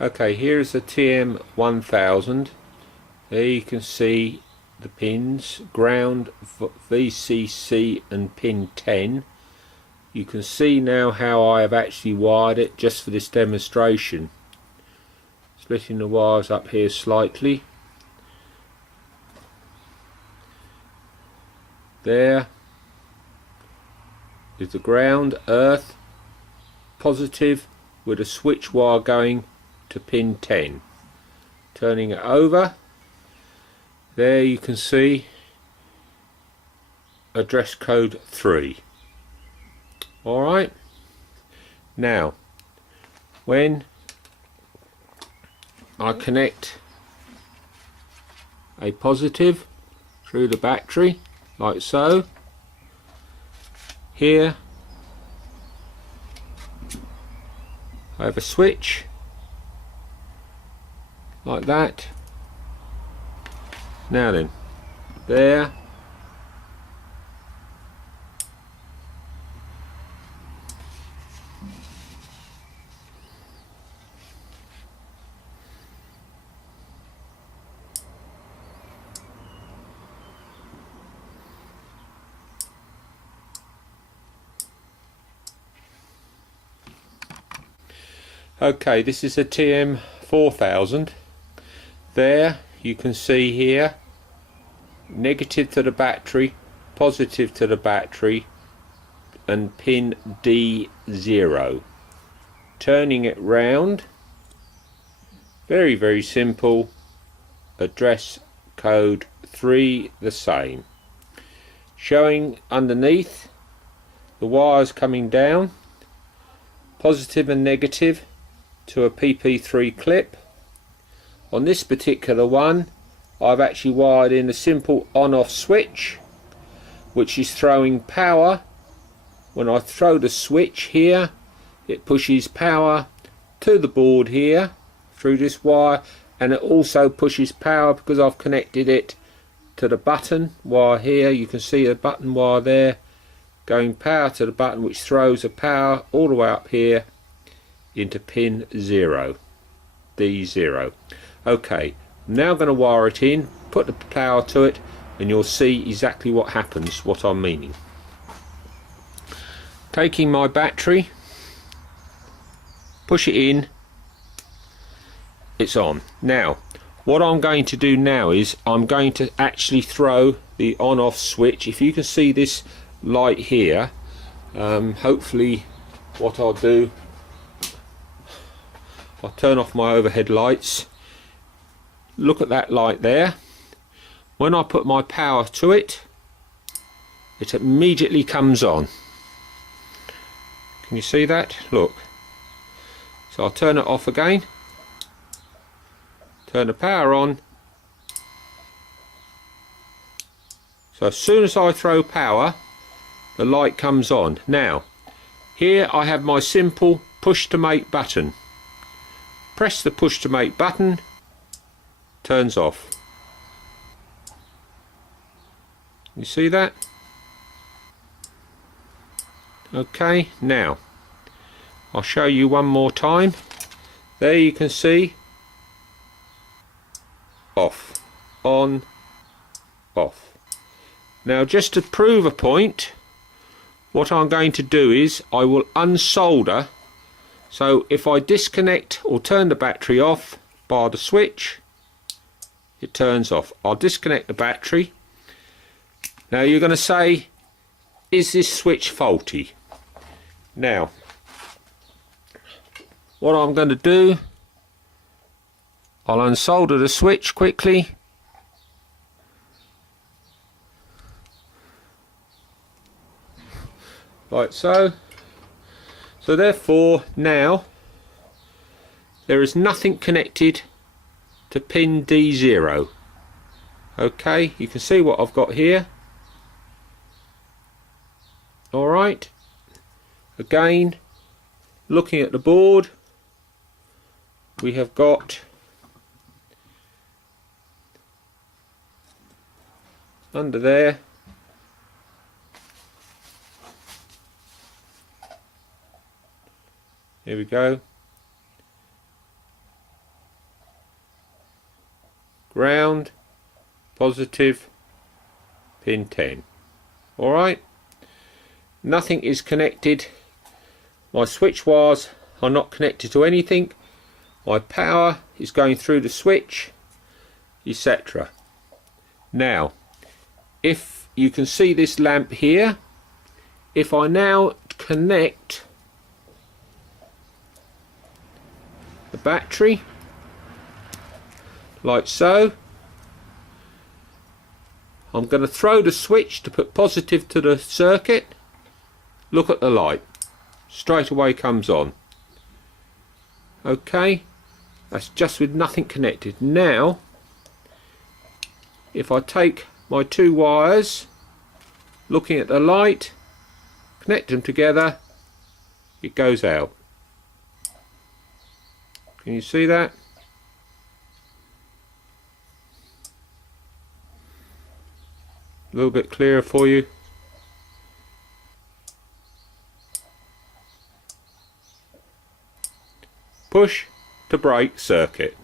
Okay, here's the tm4000. There you can see the pins, ground, VCC and pin 10. You can see now how I have actually wired it just for this demonstration. Splitting the wires up here slightly. There is the ground, earth, positive, with a switch wire going to pin 10. Turning it over, there you can see address code 3. Alright, now when I connect a positive through the battery like so, here I have a switch like that. Now then, there, okay, this is a tm4000. There you can see here negative to the battery, positive to the battery, and pin D0. Turning it round, very simple, address code 3 the same. Showing underneath the wires coming down, positive and negative to a PP3 clip. On this particular one I've actually wired in a simple on-off switch which is throwing power. When I throw the switch here, it pushes power to the board here through this wire, and it also pushes power because I've connected it to the button wire here. You can see a button wire there going power to the button, which throws the power all the way up here into pin 0, D0. Okay, I'm now going to wire it in, put the power to it, and you'll see exactly what happens, what I'm meaning. Taking my battery, push it in, it's on. Now what I'm going to do now is I'm going to actually throw the on-off switch. If you can see this light here, hopefully what I'll do, I'll turn off my overhead lights. Look at that light there. When I put my power to it, it immediately comes on. Can you see that? Look. So I'll turn it off again, turn the power on. So as soon as I throw power, the light comes on. Now here I have my simple push to make button. Press the push to make button, turns off. You see that? Okay, now I'll show you one more time. There you can see off, on, off. Now just to prove a point, what I'm going to do is I will unsolder. So if I disconnect or turn the battery off by the switch, it turns off. I'll disconnect the battery. Now you're going to say, is this switch faulty? Now what I'm going to do, I'll unsolder the switch quickly. Like so. So therefore now there is nothing connected to pin D0. Okay, you can see what I've got here. Alright, again looking at the board, we have got under there here we go, ground, positive, pin 10. Alright, nothing is connected. My switch wires are not connected to anything. My power is going through the switch, etc. Now, if you can see this lamp here, if I now connect the battery like so, I'm going to throw the switch to put positive to the circuit. Look at the light, straight away comes on. Okay, that's just with nothing connected. Now if I take my two wires, looking at the light, connect them together, it goes out. Can you see that? A little bit clearer for you. Push to brake circuit.